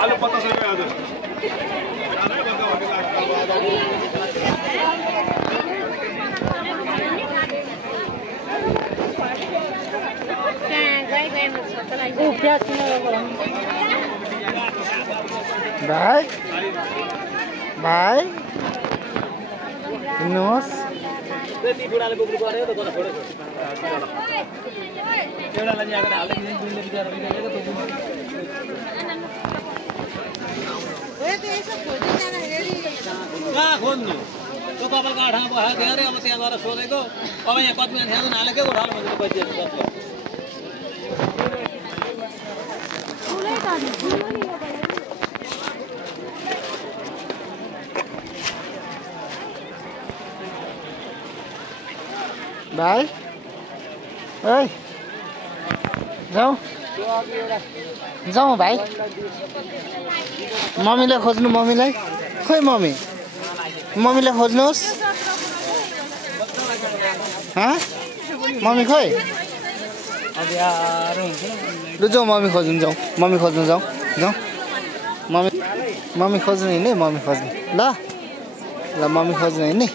आलु 50 रुपैयाँ हजुर भाइ भाइ हिँड्नुहोस् त्यति बुढाले बोक्नु पर्यो त गएर छोडेको एउटालाई नि आएर हाल्दै दुईले बिचारा बिचारेको त कहाँ खोज्नु त्यो तपाईँको आठामा बसेको थियो अरे अब त्यहाँ गएर सोधेको अब यहाँ कति मान्छे आउँदैन हालेकै उठाल्नु भनेर बसिदिएको भाइ ओइ जाउँ जाउँ भाइ मम्मीलाई खोज्नु मम्मीलाई खोइ मम्मीलाई खोज्नुहोस् मम्मी खोइ लु जाउँ मम्मी खोज्नु जाउँ मम्मी खोज्नु जाउँ मम्मी खोज्नु हिँड्ने मम्मी खोज्नु ल मम्मी खोज्नु हिँड्ने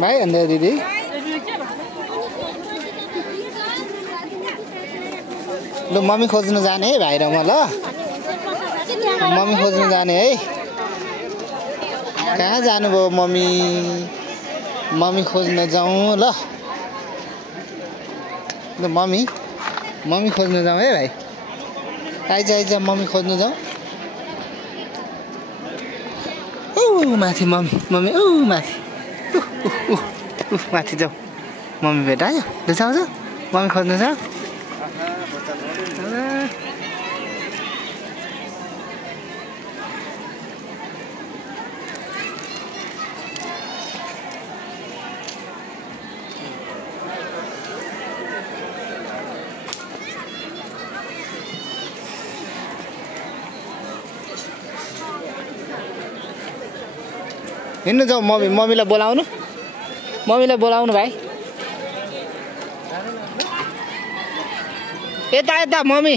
भाइ अन्त दिदी लु मम्मी खोज्नु जाने है भाइ र म ल मम्मी खोज्नु जाने है कहाँ जानुभयो मम्मी खोज्न जाउँ ल मम्मी खोज्नु जाउँ है भाइ आइज मम्मी खोज्नु जाउँ माथि मम्मी माथि माथि जाऊ मम्मी भेटायो ल जाऊ मम्मी खोज्नु जाऊ हिँड्नु जाऊ मम्मीलाई बोलाउनु भाइ यता मम्मी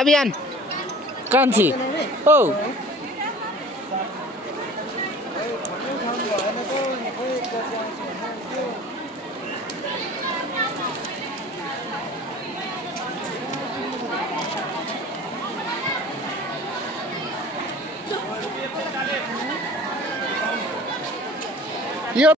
अभियान कान्छी औ